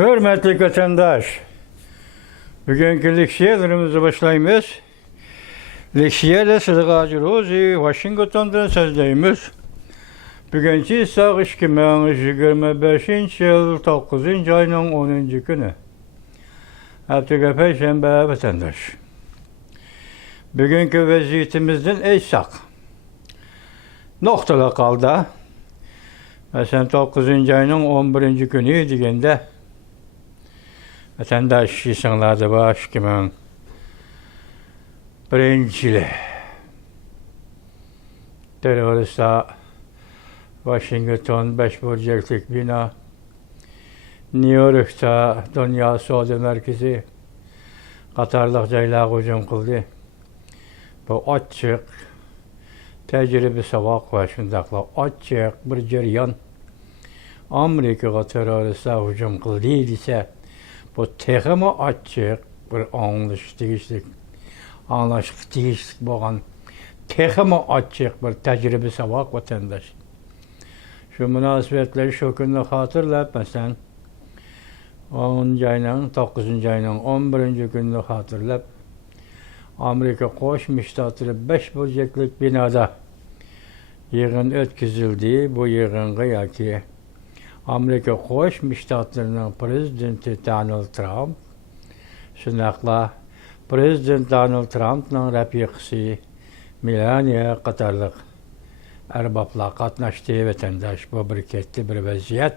Hürmetli vatandaş, bugünkü leksiyalarımızı başlayımız. Leksiyada Sıdık Rozi, Washington'dan sözleyimiz. Bugünkü ise 2025 yıl 9. ayının 10. günü. Hafta Perşembe vatandaş. Bugünkü vaziyetimizden eysak. Noktalı kaldı. Mesela 9. ayının 11. günü digende vatandaş insanlarda baş kimin birincili terörista Washington 5 burcaklık bina, New York'ta Dünya Soğudu Merkezi Katarlık caylağı hücum kıldı. Bu açık tecrübe savak ve şundakla açık bir ceryan Amerika'ya terörista hücum kıldı ise bu tekimi açık bir anlaştıgışlık boğan tekimi açık bir tecrübe savak vatandaş. Şu münasebetleri şu günde hatırlayıp mesela 10. ayının 9. ayının 11. gününü hatırlayıp Amerika Koşmuş Ştatları 5 burcaklık binada yığın ötküzüldü. Bu yığınga yaki Amerika Koşmuş Ştatlarının prezidenti Donald Trump, şunakla Prezident Donald Trump'ın rafiqisi Melania Qatarlık erbapla qatnaştığı vatandaş bu bir ketli bir vaziyet.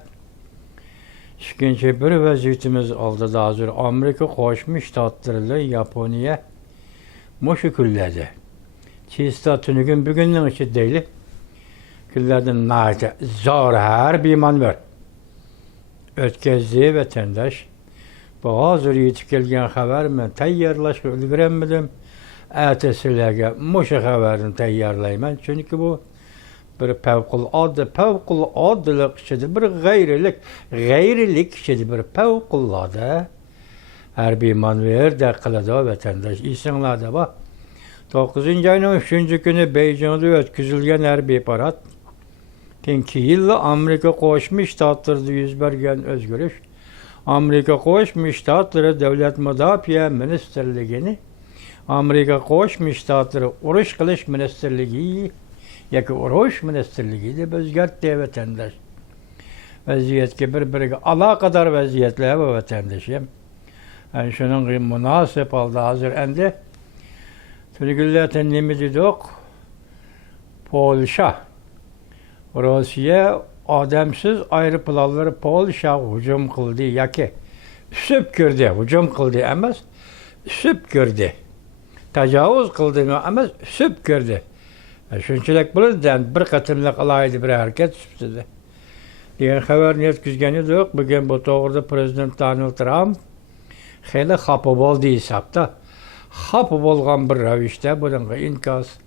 İkinci bir vaziyetimiz oldu da hazır Amerika Koşmuş Ştatları Yaponiya muşukulledi. Çista tünügün bugünün içi değil. Küllerden naite zor her bir man var. Ötkezdiği vatandaş bu hazır yetip gelgen haberimi tayyarlaşıp ülgiremedim. Ertesilerge muşu haberini tayyarlayman. Çünkü bu bir fevkuladılık içinde, bir gayrilik içinde, bir fevkulade her bir manver de kılıda vatandaş. İnsanlarda bak, 9. ayının 3. günü Beijing'de ötküzülgen her bir parat. Tinki yılla Amerika Koşmuş Ştatları'da yüz bergen özgürlük. Amerika Koşmuş Ştatları Devlet Müdafiye Ministerliğini, Amerika Koşmuş Ştatları Uruş Kılıç Ministerliği, yaki Uruş Ministerliği de özgürlükte vatandaş. Vaziyet ki birbirine alakadar vaziyetle bu vatandaşım. Yani şunun münasip oldu hazır endi. Türkülleten nimidi yok. Polşa, Rusya ademsiz ayrıpılalları Polşa hücum kıldı yaki süpkürdü, hücum kıldı emez süpkürdü. Tecavüz kıldı emez süpkürdü. Şunçuluk buradan bir katımlık alaydı bir hareket süpsüdü. Diğer haber niyet küzgeni de yok. Bugün bu doğruda Prezident Donald Trump hele hapı oldu hesapta. Hapı olgan bir revişte bunun inkaz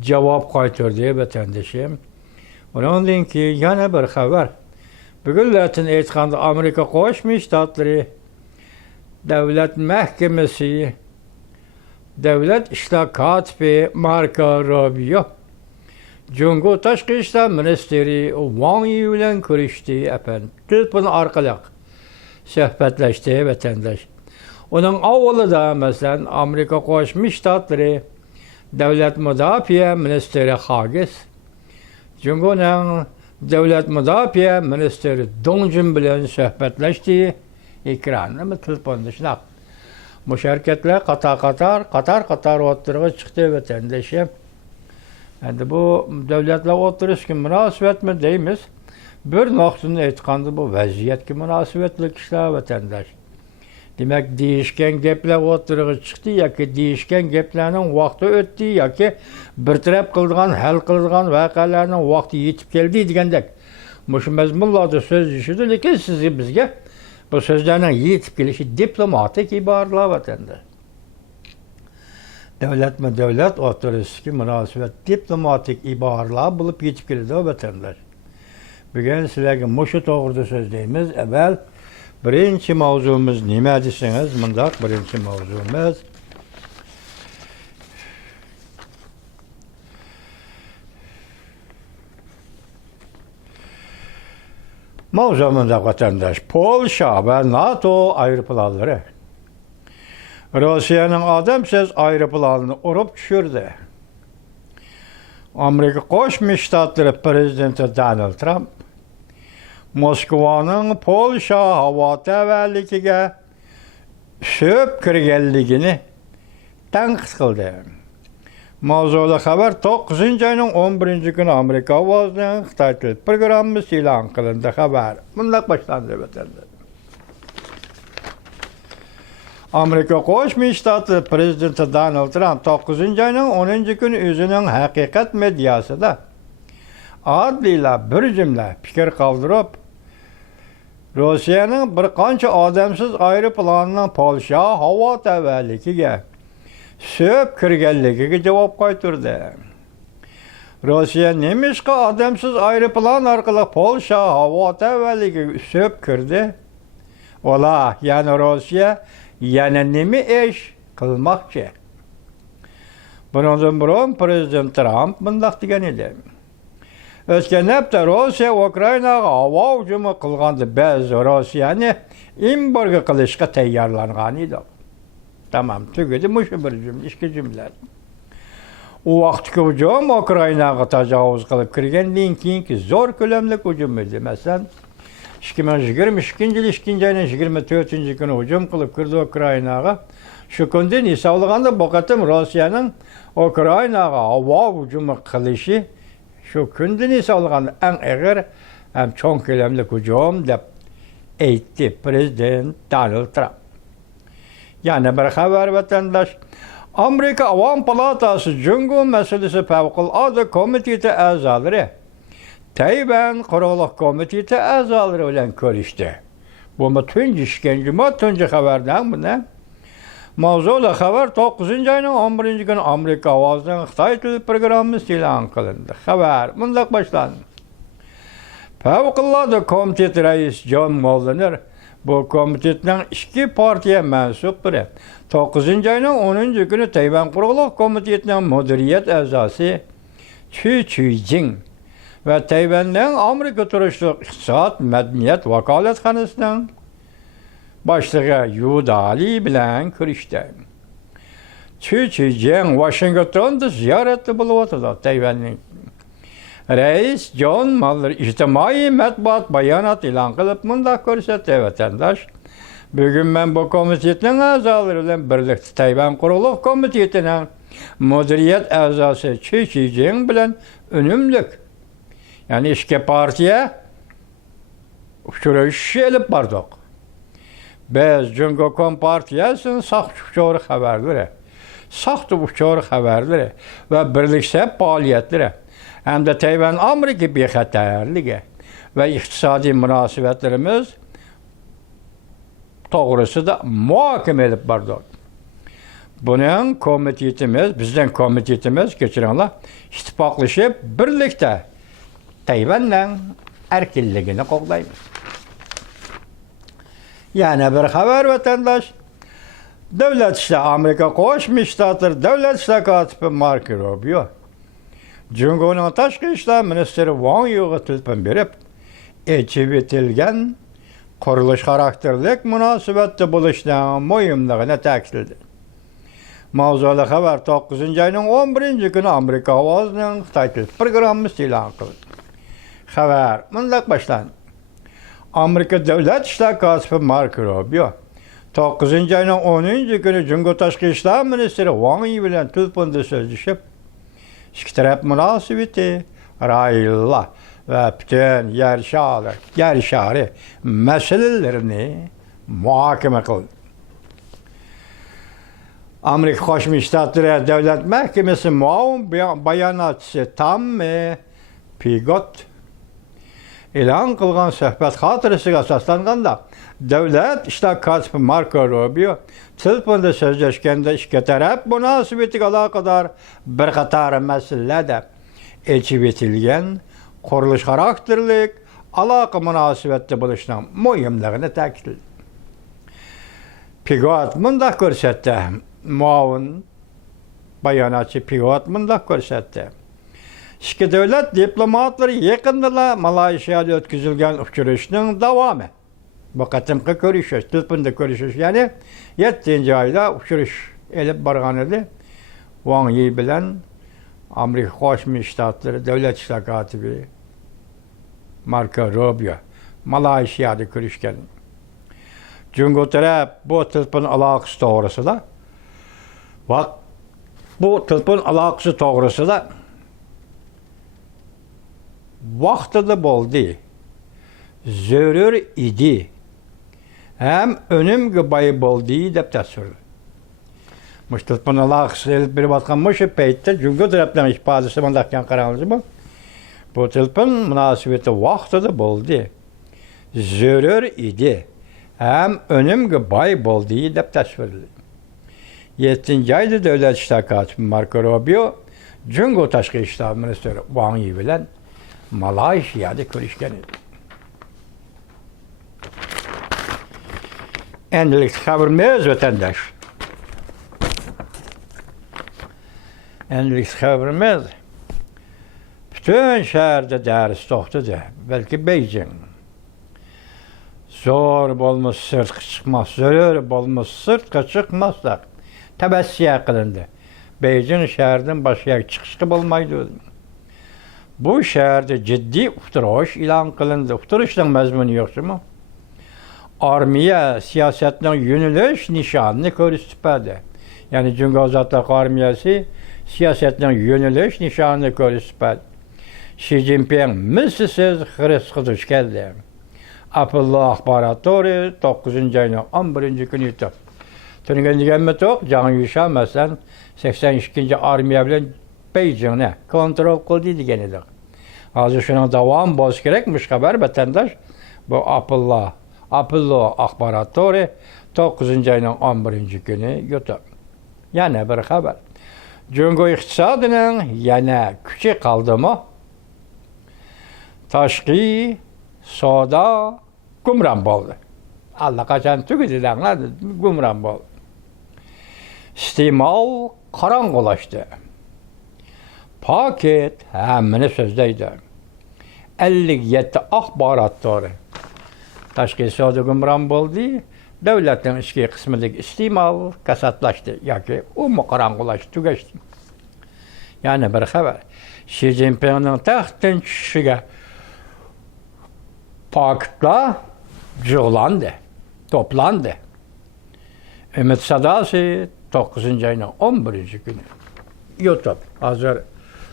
cevap kaytırdı vatandaşım. Onun ki yana bir haber. Bugün latin etkanda Amerika Koşmuş Ştatları Devlet Mahkemesi Devlet İşler Katibi Marco Rubio Cumhuriyet Taşkı İşler Ministeri Wang Yi ile görüştü efendim. Telefon arkalık sohbetleşti vatandaş. Onun avvalı da mesela Amerika Koşmuş Ştatları Devlet Müdafiye Ministeri Hagis Cumhuriyet'in Devlet Müdafiye Ministeri Dongcun bilen sohbetleşti. Ekranı telefonda şınak. Müşerketler Katar oturuğa çıktı vatandaşım. Yani bu devletler oturuş ki münasebet mi deyimiz? Bir noktasını etkandı bu vaziyet ki münasebetli kişiler vatandaş. Demek değişken gepler oturuğa çıktı ya ki değişken geplerinin vakti öttü ya ki bir taraf kıldıgan, hal kıldıgan vakalarının vakti yetip geldi degandek. Muşu mezmunlarda söz düşürdü, lekin sizi bizge bu sözlerden yetip gelişi diplomatik ibarlar vatandaş. Devlet mi devlet oturuş ki münasebet diplomatik ibarlar bulup yetip geldi vatandaş. Bugün sizlerge muşu doğruda sözdeyimiz evvel birinci mavzumuz nime desiniz? Mındak birinci mavzumuz. Mavzumunda vatandaş, Polşa ve NATO ayrıpılanları Rusya'nın adamsız ayrıpılanını urup düşürdü. Amerika Qo'shma Shtatları prezidenti Donald Trump Moskva'nın Polşa havo tavalligiga söp kirganligini tanqid qildi. Mavzuli xabar 9 ayning 11 kuni Amerika ovozining Xitoy til programmasi e'lon qilindi. Xabar bunday boshlandi vatanda. Amerika Qo'shma Shtatlar prezidenti Donald Trump 9 ayning 10 kuni o'zining haqiqat mediasida adliyle bir cümle fikir kaldırıp Rusya'nın bir qancha odamsiz aeroplanının Polşa havo tavalligiga söp kirganligiga javob qaytardi. Rusya nemishqa odamsiz aeroplan orqali Polşa havo tavalligiga söp kirdi? Ola, yani Rusya yana nima ish qilmoqchi? Bundan burun prezident Trump bunday degan edi. O'tgan hafta Rossiya Ukrainaga havo hujumi qilganda biz Rossiyani embargo qilishga tayyorlangan edik. Tamam, tugadi mushu bir jumla, ikki jumla. U vaqtki hujum Ukrainaga tajovuz qilib kirgandan keyingi zo'r ko'lamli hujum edi. Masalan, 2022 yil 2 ayning 24 kuni hujum qilib kirdi Ukrainaga. Shu kundan hisoblaganda bu qatim Rossiyaning Ukrainaga havo hujumi qilishi şu kundan hisoblaganda eng og'ir ham cho'ng ko'lamli hujum deb aytdi prezident Donald Trump. Yana bir xabar vatandaş, Amerika Avam Palatası Jungo meselesi favqulodda komiteti a'zolari Tayvan quruqlik komiteti a'zolari bilan ko'rishdi. Bu tunji ishkenjuma tunji xabardan buni. Mavzuli xabar 9 ayning 11 kuni Amerika ovozining Xitoy til programmasi e'lon qilindi. Xabar bunday boshlandi. Favqulodda komitet raisi John Mueller bu komitetning ikki partiya mansublari 9 ayning 10 kuni Tayvan quruqlik komitetining mudiriyat a'zosi Chu Chuijing ve Tayvanning Amerika turishlik iqtisod madaniyat vakolatxonasining boshlig'i Yu Dali bilan ko'rishdi. Chu Chuijing Washingtonda ziyoratda bo'lib o'tirdi. Tayvanning rais John Mueller ijtimoiy matbuot bayonot e'lon qilib bunday ko'rsatdi vatandosh. Bugun men bu komitetning a'zolari bilan birlikda Tayvan quruqlik komitetining mudiriyat a'zosi Chu Chuijing bilan unumlik, ya'ni ikki partiya uchrashish olib bordik. Biz Jungo Kompartiyasının saxta xabarları ve birlikte faaliyetleri hem de Tayvan-Amerika bexatarligi ve iktisadi münasebetlerimiz doğrusu da muhakeme edip bardık. Bunun komitetimiz, bizden komitetimiz geçirenler ittifaklaşıp birlikte Tayvan'la erkinliğini koklaymış. Yani bir haber vatandaş, Devlet İşleri Amerika Qo'shma Shtatlar Devlet İşleri katibi Marco Rubio, Jungo'nun Tashqi ishlar ministri Wang Yiga telefon berib, echib etilgan qurilish xarakterlik munosabatda bo'lishdan muhimligini ta'kidladi. Mavzuli xabar 9 ayning 11 kuni Amerika ovozining Xitoy til programmasi e'lon qildi. Xabar bunday boshlandi. Amerika Devlet İşleri katibi Marco Rubio 9 ayning 10 kuni Jungo Tashqi ishlar ministri Wang Yi bilan telefonda so'zlashib, ikki taraf munosabati, rayonlar ve bütün yer şari meselelerini muhakeme kıldı. Amerika Qo'shma Shtatlar Devlet Mahkemesi muavin bayonotchisi Tommy Pigott e'lon qilgan suhbat xotirasiga asoslanganda Devlet İşleri katibi Marco Rubio telefonda so'zlashganda ikki taraf munosabatiga aloqador bir qator masalalarda echib etilgan qurilish xarakterlik aloqa munosabatda bo'lishning muhimligini ta'kidladi. Pigott bunday ko'rsatdi. Muavin bayonotchi Pigott bunday ko'rsatdi. İki devlet diplomatları yakındılar Malayşiyada ötküzülgen uçuruşunun devamı. Bu katımkı görüşüş, tılpında görüşüş. Yani 7. ayda uçuruş elip bargan idi. Wang Yi bilen Amerika Koşmuş Ştatları Devlet İşler Katibi Marco Rubio Malayşiyada görüşken. Cungo taraf bu tılpın alakası doğrusu da bak bu tılpın alakası doğrusu da vaxtıda boldu. Zörür idi. Hem önüm gıbayı boldu dep tasvirli. Müştılpın alakası elip bir batkan müşü peytte Cungo taraftan işbazısı mandakyan karanlıcı mı? Bu tılpın münasibeti vaxtıda boldu. Zörür idi. Hem önüm gıbayı boldu dep tasvirli. 7. ayda Devlet İşler Katibi Marco Rubio, Cungo Taşkı İşler Ministeri Wang Yi bilen Malayşiyada görüşken idi. Endilik haberimiz vatandaş. Endilik haberimiz bütün şehirde ders toxtudu. Belki Beijing. Zor bolmuş sırtqa çıkmaz, zörür bolmuş sırtqa çıkmazsak tebessiye kılındı. Beijing şehirden başka çıkışı bulmaydı. Bu şehirde ciddi uftırış ilan kılındı. Uftırışın mezmunu yoksa mı? Armiya siyasetinin yöneliş nişanını körüstüpedi. Yani Cungo Azadlık Armiyası siyasetinin yöneliş nişanını körüstüpedi. Xi Jinping mislisiz hırs kızış geldi. Apıllı akbaratori 9. ayının 11. günü yutub. Tüngen digenme tok, Can Yuşa mesela 82. Armiya bilen Beijing'ne kontrol kıldı digen edik. Hazır şunun devam boz gerekmiş haber vatandaş. Bu Apıllı akbaratori 9. ayının 11. günü yutub. Yani bir haber. Cungo iktisadının yana küçük kaldı mı? Taşkı, soda, gumran boldu. Allah kaçan tüketilenler gumran boldu. İstimal karangolaştı. Paket hemmini sözdeydi. 57 akbaratları. Taşkı soda gumran boldu. Devletin içki kısmındaki istimal kasatlaştı. Yani o mu karangolaştı, tükeşti. Yani bir haber. Xi Jinping'in tahtın çıkışıga paketler cığlandı, toplandı. Ümit Sadası 9. ayının 11. günü. YouTube hazır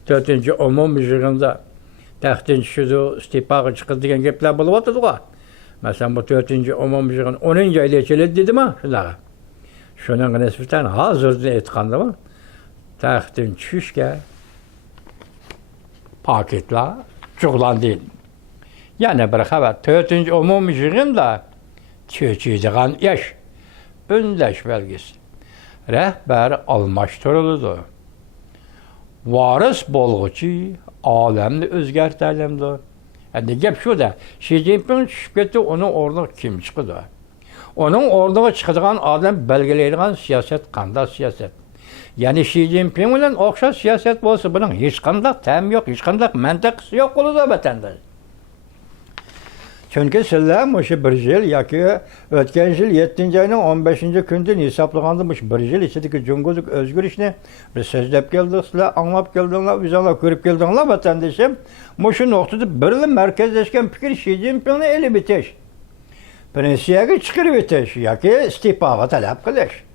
4. umum yığında tahtın çıkışıda istifağı çıkıldı diyen gepler bulup oturdu. Mesela bu 4. umum yığın 10. ayda içildi dedi mi? Şunun nisbeten hazırda etkandı mı? Tahtın çıkışıga paketler cığlandı. Yani bir haber, 4. umum yığında çöçüydüğün yaş, öndeş belgesi. Rehber almaştırılıdı. Varis bolğucu, alemni özgertelimdi. Yani gep şu da, Xi Jinping çıkıp gitti, onun orada kim çıkıdı? Onun orada çıkıdığın adam belgeleydiğin siyaset, kanda siyaset. Yani Xi Jinping ile okşar siyaset olsa bunun hiç kandak tem yok, hiç kandak mentekisi yok olur da vatandaş. Çünkü sizler bu bir yıl yaki ötken yıl 7. ayının 15. günden hesaplagandımış bir yıl içindeki Cungoluk özgür işini bir sözlep geldik, sizler anlap geldiğinler, biz anlap görüp geldiğinler vatandaşım. Şu noktada birli merkezleşken fikir Xi Jinping'in eli bitiş. Prensiyaga çıkır bitiş, yaki istifaga talep kılış.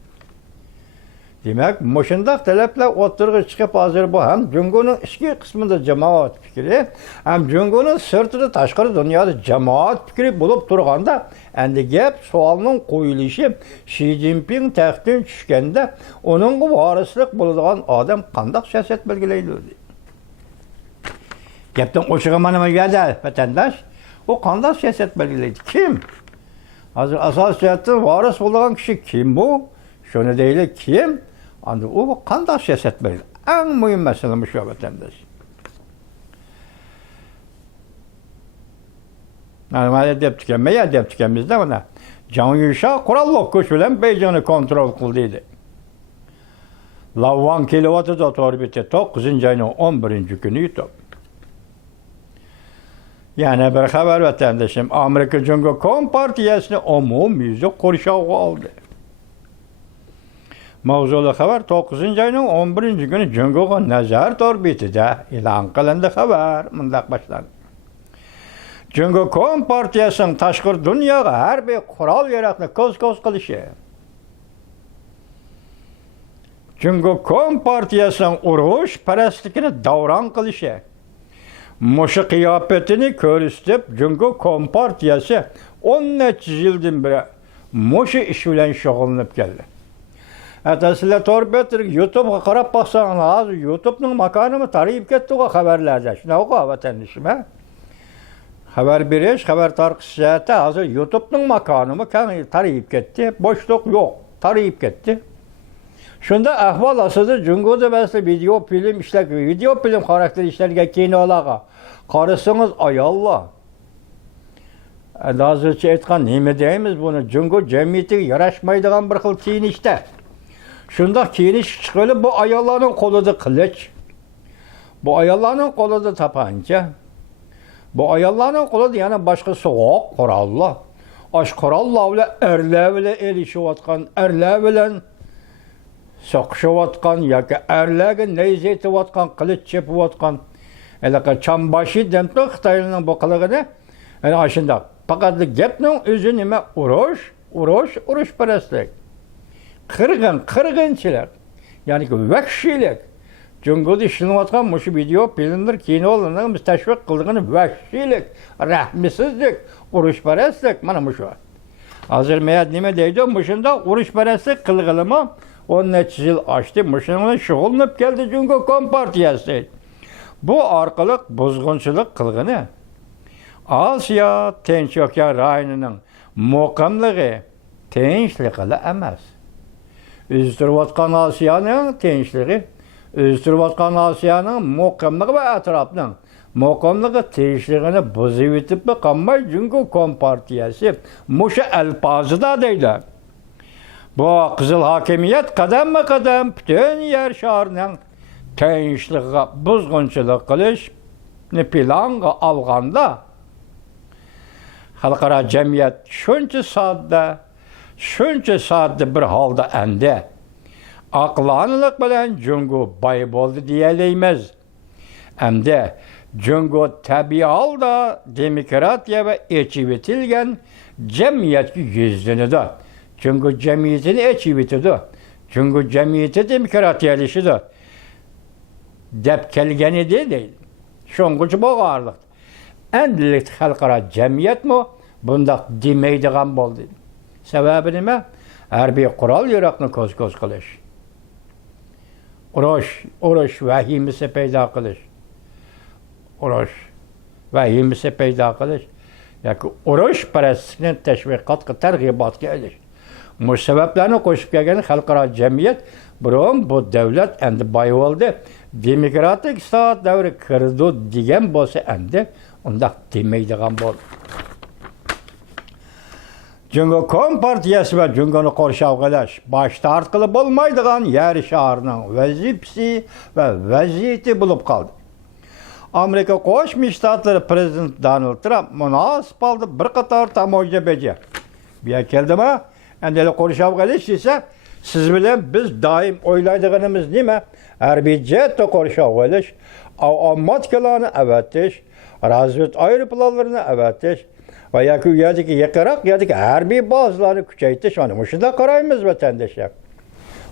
Demek, muşundaq talepler oturğu çıkıp hazır bu hem Cungo'nun içki kısmında cemaat fikri, hem Cungo'nun sırtıda taşqarı dünyada cemaat fikri bulup durğanda, endi gep sualının koyuluşu Xi Jinping taxtdan tushganda, onun bu varislik buladigan adam qandaq siyaset belgileydi. Gepten oşıqamanıma geldi vatandaş, o qandaq siyaset belgileydi. Kim? Hazır asal siyasetin varis buladigan kişi kim bu? Şunu değil kim? Anda o qandaq siyaset belgileydi. En mühim mesele şu vatandaş. Normalde dep tükenmeye dep tükenmizde ona. Can Yuşa kurallık güç bilen Beijing'i kontrol kıldıydı. Lavvan kilovatı da torbiti 9. ayının 11. günü YouTube. Yani bir haber vatandaşım Amerika Cumhuriyeti Kompartiyası'nı umumiyüzde kurşağı aldı. Mavzulu haber 9. ayının 11. günü Cumhuriyeti nazar torbitide ilan kılındı haber. Mındak başlandı. Cumhuriyeti Kompartiyası'nın taşkır dünyaya her bir kural yaratını koz kılışı. Cumhuriyeti Kompartiyası'nın uruş perestlikini davran kılışı. Muşu kıyafetini körüstüp Cumhuriyeti Kompartiyası 13 yıldan beri muşu işiyle şoğullanıp geldi. Etasiyle torbetir YouTube'a karab baksanız az YouTube'nun makanımı tarayıp gitti o haberlerde. Şimdi o vatandaşım ha. Haber biriş, haber tarkışıyatı hazır YouTube'nun makanımı tarayıp gitti. Boşluk yok. Tarayıp gitti. Şunda ahval asıdır Cumhuriyeti besli video film işler, video film karakteri işlerge kinolağa. Karısınız ay Allah. Hazırca etkan neymi deyimiz bunu? Cumhuriyet cemiyeti yaraşmaydıgan bir kıl kiyinişte. Şunda kiyiniş çıkılı bu ayalların koluda kılıç. Bu ayalların koluda tapanca. Bu ayalların koluda yani başka soğuk koralla. Aş koralla bile erle bile el işi vatkan, erle bile soqışıvatkan, yoki erlegi neyze etivatkan, kılıç çepivatkan. Çambaşı demti Xitaylı'nın bu kılığını. Yani aşında. Fakat gepnin özü nime uruş perestlik. Kırgınçilik. Yani vahşilik. Cumhuriyet işlenivatkan muşu video bilinir kino olanların biz teşvik kıldığını vahşilik, rahmisizlik, uruş perestlik. Mana muşu. Hazır meyad nime deydi muşunda uruş perestlik kılgılımı 13 yıl açtı. Muşunun şoğullanıp geldi Cumhuriyet Kompartiyası. Bu arkalık bozgunçuluk kılgını Asya Tinç Okyan rayonunun mukamlığı tinçliği emas. Üzdürüvatkan Asya'nın tinçliği, üzdürüvatkan Asya'nın mukamlığı ve etrafının mukamlığı tinçliğini bozuvitip de kalmay Cumhuriyet Kompartiyası muşu elpazı da deydi. Bu kızıl hakimiyet kadem mı kadem bütün yer şarının tinçliği, bozgunçuluk kılış plan alganda halkara cemiyet şunca saatte bir halda endi. Aqlanılık bilen Cungo bay boldu diyeleymez. Emde Cungo tabi halda demokratiya ve eçivitilgen cemiyet yüzdünü de. Cungo cemiyetini eçivitidu. Cungo cemiyeti demokratiyalişidu. Dep kelgeni değil. Şongucu boğarlık. Endilik halkara cemiyet mi? Bunda demeydiğen boldu. Sebebi nime? Her bir kural yorakını koz kılış. Uruş vahimisi peyda kılış. Uruş vahimisi peyda kılış. Yani uruş parasının teşvikat, tergibat geliş. Bu sebeplerini koşup gelgen halkara cemiyet bu devlet endi bay oldu. Demokratik saat devri kırdı diyen bolsa endi onda demeydiğen bol. Cumhuriyet Kompartiyası ve Cumhuriyet'ni korşavgılaş başta artkılı bolmaydıgan yer şaharının vazifesi ve vaziyeti bulup kaldı. Amerika Koşmuş Ştatları Prezident Donald Trump münasip aldı bir qatar tamoyabeci. Bir keldi mi? Endeli korşavgılaş ise siz bilen biz daim oylaydığınımız nime? Her bir jette korşavgılaş, avmatkalarını evetiş, razvet aeroplanlarını evetiş, ve yadiki yakarak yadiki harbiy bazılarını küçeytiş. Yani şunda karayımız vatandaşlar.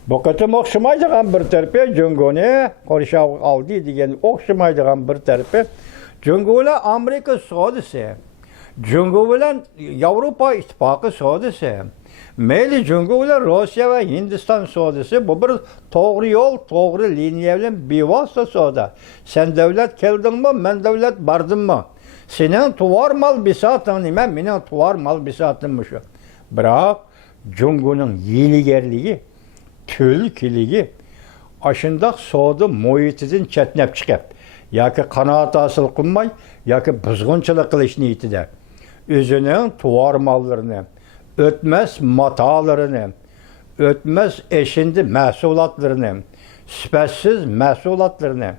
Bu katım okşamaydıgan bir tarafı Cumhuriyet'ni korşav aldı diyen okşamaydıgan bir tarafı Cumhuriyet Amerika Saudisi, Cumhuriyet Avrupa İttifakı Saudisi, meyli Cumhuriyet Rusya ve Hindistan Saudisi bu bir doğru yol, doğru linyeyle bir vasıta Sauda. Sen devlet geldin mi, ben devlet bardım mı? Senin tuvar mal bisatın nime, menen tuvar mal bisatınmış. Bırak Cumhur'un yiligerliği, tülkiliği, aşındak soğudu muhitidin çetnep çıkıp, ya ki kanaat asıl kılmay, ya ki bızgınçılık kılış niyetide. Üzünün tuvar mallarını, ötmez matalarını, ötmez eşindi məhsulatlarını, sifatsiz mahsulotlarni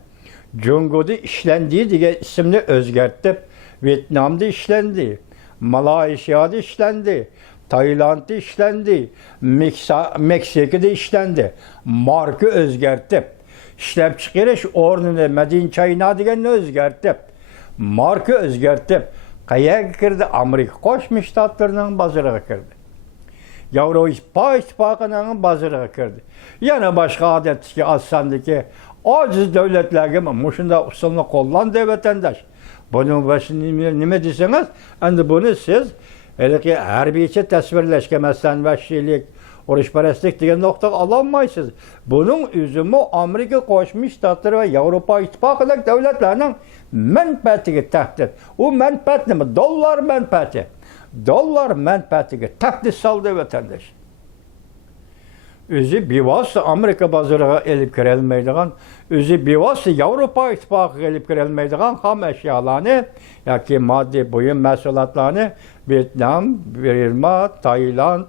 Jungo'da işlendiği diye isimni özgertip Vietnam'da işlendi, Malaysia'da işlendi, Tayland'da işlendi, Meksika'da işlendi. Marka özgertip, işlep çıkarış ornunu Medine China degenini özgertip, marka özgertip, kaya kirdi Amerika Koşmuş Ştatlarının bazarına kirdi. Avrupa İttifakı'nın bazarına kirdi. Yana başka adetki asandaki aciz devletlerge muşunda usulunu kullandı vatandaş. Bunun başını nime deseniz, endi bunu siz ki harbiyçe tasvirleşkemezsen vahşilik, oruçperestlik degan noktaga alamaysiz. Bunun üzümü Amerika Koşmuş Ştatları ve Avrupa İttifakı'ndaki devletlerinin menfaatiga tahdid. O menfaat nima? Dollar menfaati. Dollar menfaatiga tahdid saldı vatandaş. Özü bevosita Amerika bozoriga elib kirolmaydigan, özü bevosita Avrupa İttifakı'ga elib kirolmaydigan ham eşyalarni yoki moddiy buyum mahsulotlarni Vietnam, Birma, Tayland,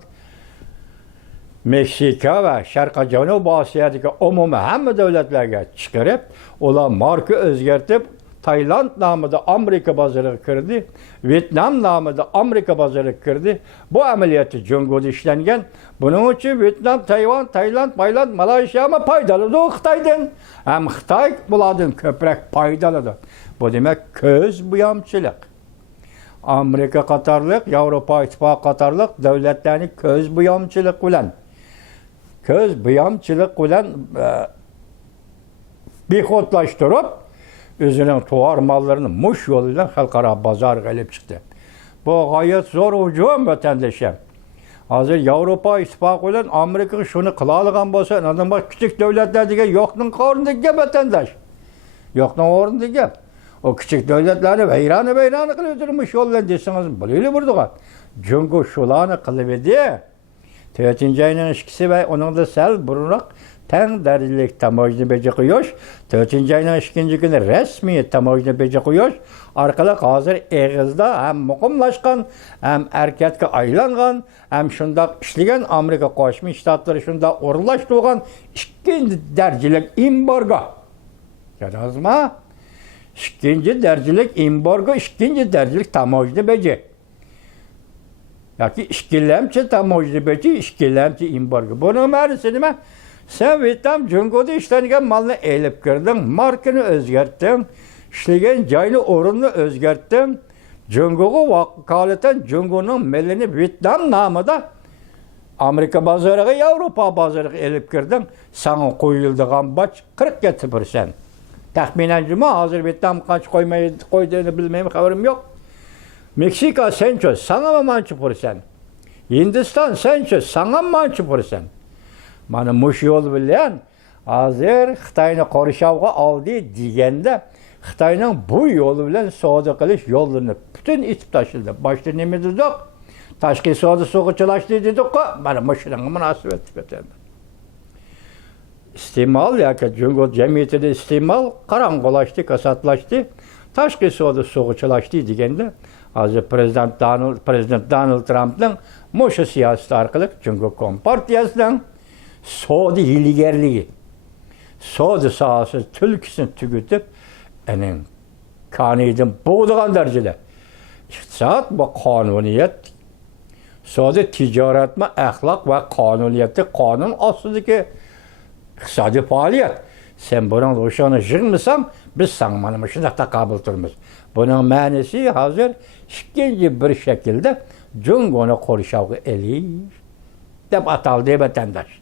Meksika ve Şarkı Janubi Osiyodagi umumiy hamma davlatlarga chiqarib, ular marka o'zgartib, Tayland namida Amerika bozoriga kirdi, Vietnam namida Amerika bozoriga kirdi. Bu ameliyatı Jungo'da işlengen. Bunun için Vietnam, Tayvan, Tayland, Malaysiya ama paydalıdı o Xitaydan. Hem Xitay bulardan köprek paydalıdı. Bu demek köz buyamçılık. Amerika Katarlık, Avrupa İttifakı Katarlık devletlerini köz buyamçılık bilen, bihotlaştırıp özünün tuvar mallarını muş yoluyla halkara bazar gelip çıktı. Bu gayet zor hücum vatandaşım. Hazır Avrupa İttifakı ile Amerika şunu kılalıgan bolsa, adam bak küçük devletler diye yoknun karnındaki vatandaş. Yoknun orundaki. O küçük devletleri veyranı kılıydırmış yoldan desiniz. Böyle burduğa. Jungo şulanı kılıverdi. 4. ayının işkisi ve onun da sel burunrak teng derdilik tamojni beji qo'yish, 4. ayning 2. kuni rasmiy tamojni beji qo'yish orqali hozir Eğizda hem muqimlashgan, hem harakatga aylangan, hem shundoq ishlagan Amerika Qo'shma Shtatlari shunda o'rinlashtirgan 2. darajalik embargo. Ko'rdingizmi? 2. darajalik embargo, 2. darajalik tamojni beji. Yoki ikkilamchi tamojni beji, ikkilamchi embargo. Buning ma'nosi nima? Sen Vietnam Jungo'da işlengen malını eğilip girdin, markını özgerttin, işlegen joyni o'rinni özgerttin, Jungo'ga vakaleten Jungo'nun melini Vietnam namida Amerika bozoriga, Avrupa bozoriga elib girdin, sana qo'yildigan boj 47%. Taxminan juma hozir Vietnam qancha qo'ydiğini bilmayman, xabarim yo'q. Meksika sencho, sana mancha %. Hindiston sencho, sana mancha %. Mana mush yo'l bilan hozir Xitoyni qo'rishavga oldi deganda Xitoyning bu yo'li bilan savdo qilish yo'llarini butun etib tashildi. Boshda nima dedik? Tashqi savdo so'g'ichlashdi dedik-ku. Mana shunga munosabat etadi. İste'mol yoki Jungo jamiyatida iste'mol qarang'ulashdi, kasatlashdi. Tashqi savdo so'g'ichlashdi deganda hozir prezident Donald Trumpning mushu siyosati orqali Jungo Kompartiyasining savdo hiyligarligi, savdo sohasi tulkisini tugutib, qoniydan bo'g'digan darajada iqtisod va qonuniyat, savdo tijoratmi, axloq va qonuniyatni qonun ostidagi iqtisodiy faoliyat. Sen bunun o'shani yig'masang, biz sana mana shunday taqobil turamiz. Buning ma'nosi hozir ikkinchi bir shaklda Jungoni qo'rishavga elish deb ataldi vatandosh.